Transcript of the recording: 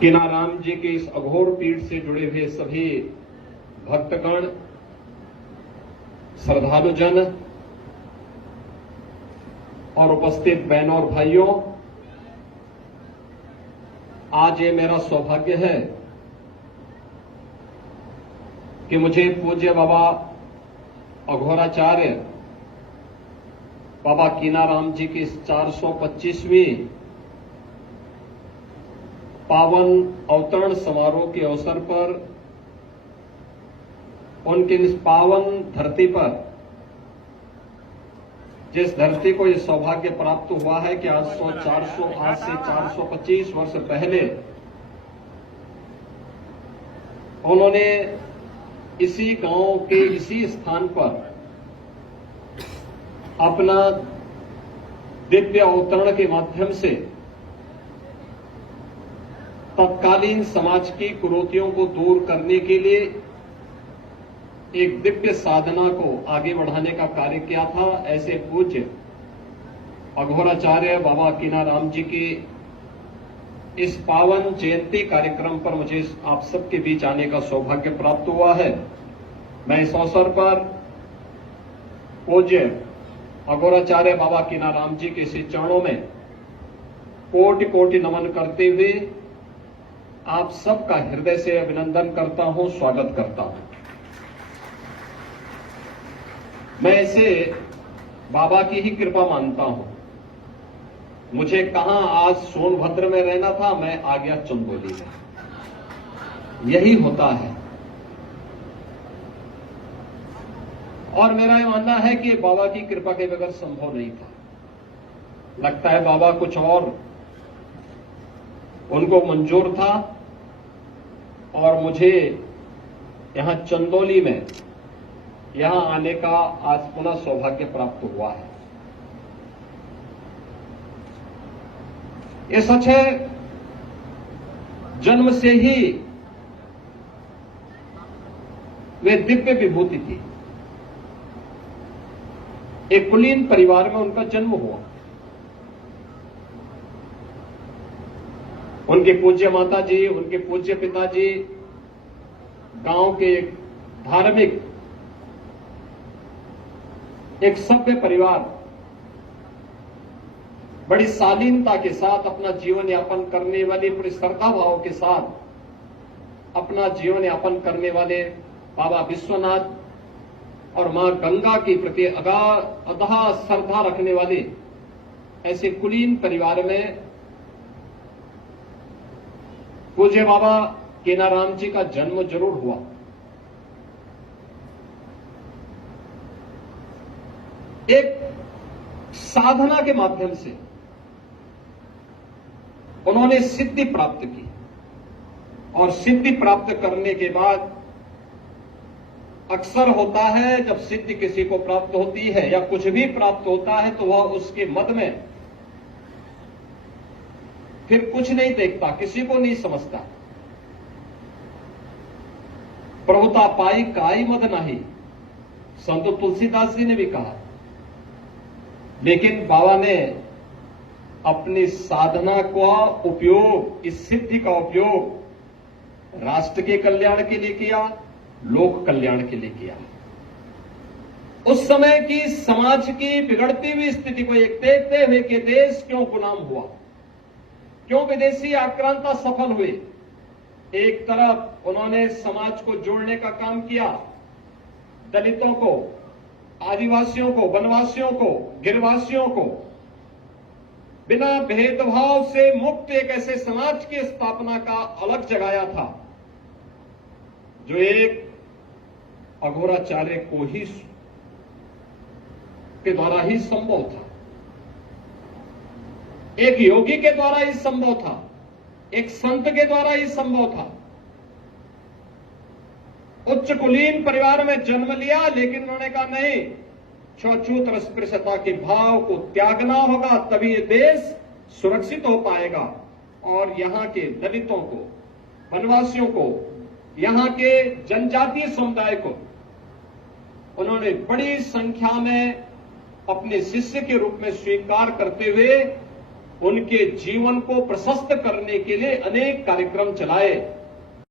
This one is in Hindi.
कीनाराम जी के इस अघोर पीठ से जुड़े हुए सभी भक्तगण, श्रद्धालुजन और उपस्थित बहनों और भाइयों, आज ये मेरा सौभाग्य है कि मुझे पूज्य बाबा अघोराचार्य बाबा कीनाराम जी की इस 425वीं पावन अवतरण समारोह के अवसर पर उनकी इस पावन धरती पर, जिस धरती को यह सौभाग्य प्राप्त हुआ है कि आज से 425 वर्ष पहले उन्होंने इसी गांव के इसी स्थान पर अपना दिव्य अवतरण के माध्यम से तत्कालीन समाज की कुरीतियों को दूर करने के लिए एक दिव्य साधना को आगे बढ़ाने का कार्य किया था। ऐसे पूज्य अघोराचार्य बाबा कीनाराम जी की इस पावन जयंती कार्यक्रम पर मुझे आप सबके बीच आने का सौभाग्य प्राप्त हुआ है। मैं इस अवसर पर पूज्य अघोराचार्य बाबा कीनाराम जी के श्री चरणों में कोटि कोटि नमन करते हुए आप सबका हृदय से अभिनंदन करता हूं, स्वागत करता हूं। मैं इसे बाबा की ही कृपा मानता हूं। मुझे कहां आज सोनभद्र में रहना था, मैं आ गया चंदौली में। यही होता है। और मेरा यह मानना है कि बाबा की कृपा के बगैर संभव नहीं था। लगता है बाबा कुछ और उनको मंजूर था और मुझे यहां चंदौली में यहां आने का आज पुनः सौभाग्य प्राप्त हुआ है। ये सच है, जन्म से ही वे दिव्य विभूति थी। एक कुलीन परिवार में उनका जन्म हुआ। उनके पूज्य माता जी, उनके पूज्य पिताजी गांव के एक धार्मिक, एक सभ्य परिवार, बड़ी शालीनता के साथ अपना जीवन यापन करने वाले, बड़ी श्रद्धा भाव के साथ अपना जीवन यापन करने वाले बाबा विश्वनाथ और मां गंगा के प्रति अगाध श्रद्धा रखने वाले ऐसे कुलीन परिवार में पूज्य बाबा कीनाराम जी का जन्म जरूर हुआ। एक साधना के माध्यम से उन्होंने सिद्धि प्राप्त की और सिद्धि प्राप्त करने के बाद अक्सर होता है जब सिद्धि किसी को प्राप्त होती है या कुछ भी प्राप्त होता है तो वह उसके मद में फिर कुछ नहीं देखता, किसी को नहीं समझता। प्रभुता पाई काई मद नहीं, संत तुलसीदास जी ने भी कहा। लेकिन बाबा ने अपनी साधना का उपयोग, इस सिद्धि का उपयोग राष्ट्र के कल्याण के लिए किया, लोक कल्याण के लिए किया। उस समय की समाज की बिगड़ती हुई स्थिति को एक देखते हुए कि देश क्यों गुलाम हुआ, क्यों विदेशी आक्रांता सफल हुए। एक तरफ उन्होंने समाज को जोड़ने का काम किया, दलितों को, आदिवासियों को, वनवासियों को, गिरवासियों को बिना भेदभाव से मुक्त एक ऐसे समाज की स्थापना का अलग जगाया था जो एक अघोराचार्य को ही के द्वारा ही संभव था, एक योगी के द्वारा ही संभव था, एक संत के द्वारा ही संभव था। उच्च कुलीन परिवार में जन्म लिया, लेकिन उन्होंने कहा नहीं, छूत अस्पृश्यता के भाव को त्यागना होगा, तभी ये देश सुरक्षित हो पाएगा। और यहां के दलितों को, वनवासियों को, यहां के जनजातीय समुदाय को उन्होंने बड़ी संख्या में अपने शिष्य के रूप में स्वीकार करते हुए उनके जीवन को प्रशस्त करने के लिए अनेक कार्यक्रम चलाए।